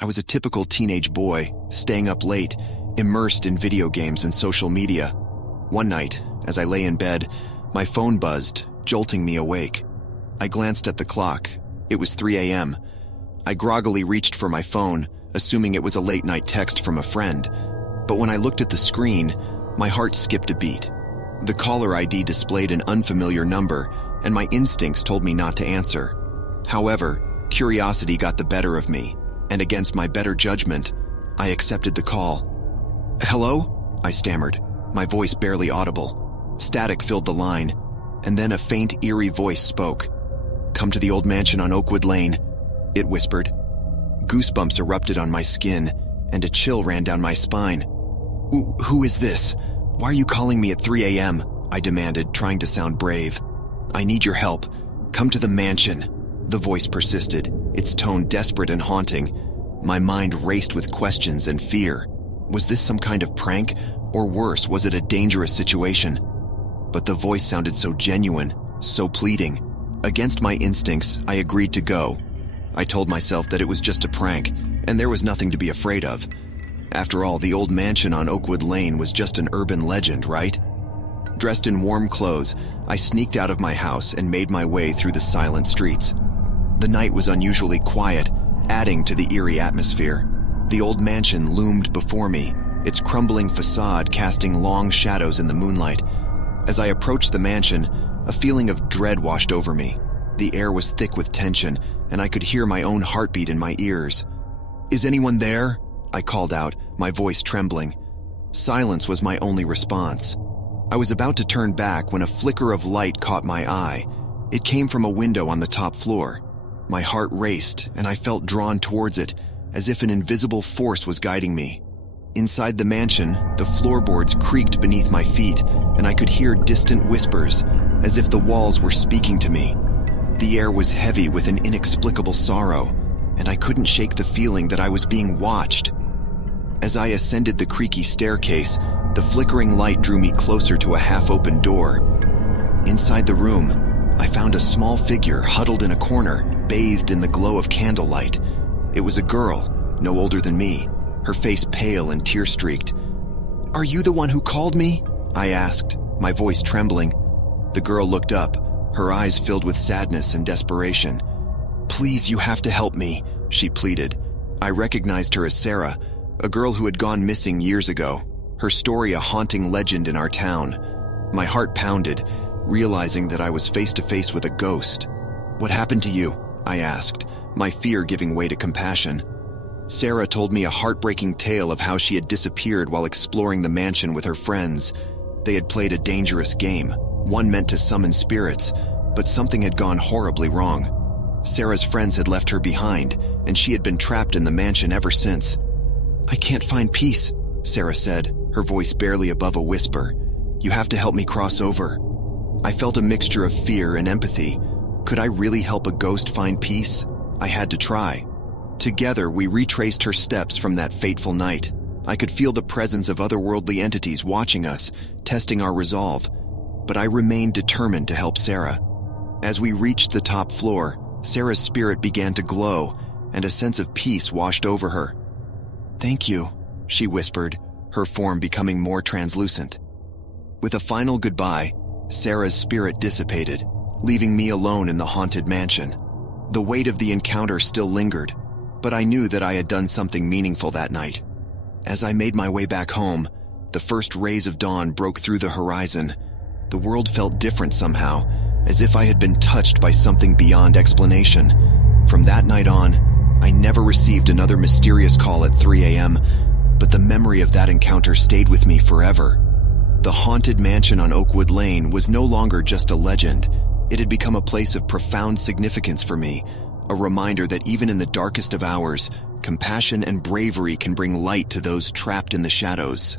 I was a typical teenage boy, staying up late, immersed in video games and social media. One night, as I lay in bed, my phone buzzed, jolting me awake. I glanced at the clock. It was 3 a.m. I groggily reached for my phone, assuming it was a late-night text from a friend. But when I looked at the screen, my heart skipped a beat. The caller ID displayed an unfamiliar number, and my instincts told me not to answer. However, curiosity got the better of me, and against my better judgment, I accepted the call. "Hello?" I stammered, my voice barely audible. Static filled the line, and then a faint, eerie voice spoke. "Come to the old mansion on Oakwood Lane," it whispered. Goosebumps erupted on my skin, and a chill ran down my spine. Who is this? Why are you calling me at 3 a.m.? I demanded, trying to sound brave. "I need your help. Come to the mansion." The voice persisted, its tone desperate and haunting. My mind raced with questions and fear. Was this some kind of prank? Or worse, was it a dangerous situation? But the voice sounded so genuine, so pleading. Against my instincts, I agreed to go. I told myself that it was just a prank, and there was nothing to be afraid of. After all, the old mansion on Oakwood Lane was just an urban legend, right? Dressed in warm clothes, I sneaked out of my house and made my way through the silent streets. The night was unusually quiet, adding to the eerie atmosphere. The old mansion loomed before me, its crumbling facade casting long shadows in the moonlight. As I approached the mansion, a feeling of dread washed over me. The air was thick with tension, and I could hear my own heartbeat in my ears. "Is anyone there?" I called out, my voice trembling. Silence was my only response. I was about to turn back when a flicker of light caught my eye. It came from a window on the top floor. My heart raced, and I felt drawn towards it, as if an invisible force was guiding me. Inside the mansion, the floorboards creaked beneath my feet, and I could hear distant whispers, as if the walls were speaking to me. The air was heavy with an inexplicable sorrow, and I couldn't shake the feeling that I was being watched. As I ascended the creaky staircase, the flickering light drew me closer to a half-open door. Inside the room, I found a small figure huddled in a corner, bathed in the glow of candlelight. It was a girl, no older than me, her face pale and tear-streaked. "Are you the one who called me?" I asked, my voice trembling. The girl looked up, her eyes filled with sadness and desperation. "Please, you have to help me," she pleaded. I recognized her as Sarah, a girl who had gone missing years ago, her story a haunting legend in our town. My heart pounded, realizing that I was face to face with a ghost. "What happened to you?" I asked, my fear giving way to compassion. Sarah told me a heartbreaking tale of how she had disappeared while exploring the mansion with her friends. They had played a dangerous game, one meant to summon spirits, but something had gone horribly wrong. Sarah's friends had left her behind, and she had been trapped in the mansion ever since. "I can't find peace," Sarah said, her voice barely above a whisper. "You have to help me cross over." I felt a mixture of fear and empathy. Could I really help a ghost find peace? I had to try. Together, we retraced her steps from that fateful night. I could feel the presence of otherworldly entities watching us, testing our resolve. But I remained determined to help Sarah. As we reached the top floor, Sarah's spirit began to glow, and a sense of peace washed over her. "Thank you," she whispered, her form becoming more translucent. With a final goodbye, Sarah's spirit dissipated, leaving me alone in the haunted mansion. The weight of the encounter still lingered, but I knew that I had done something meaningful that night. As I made my way back home, the first rays of dawn broke through the horizon. The world felt different somehow, as if I had been touched by something beyond explanation. From that night on, I never received another mysterious call at 3 a.m., but the memory of that encounter stayed with me forever. The haunted mansion on Oakwood Lane was no longer just a legend. It had become a place of profound significance for me, a reminder that even in the darkest of hours, compassion and bravery can bring light to those trapped in the shadows.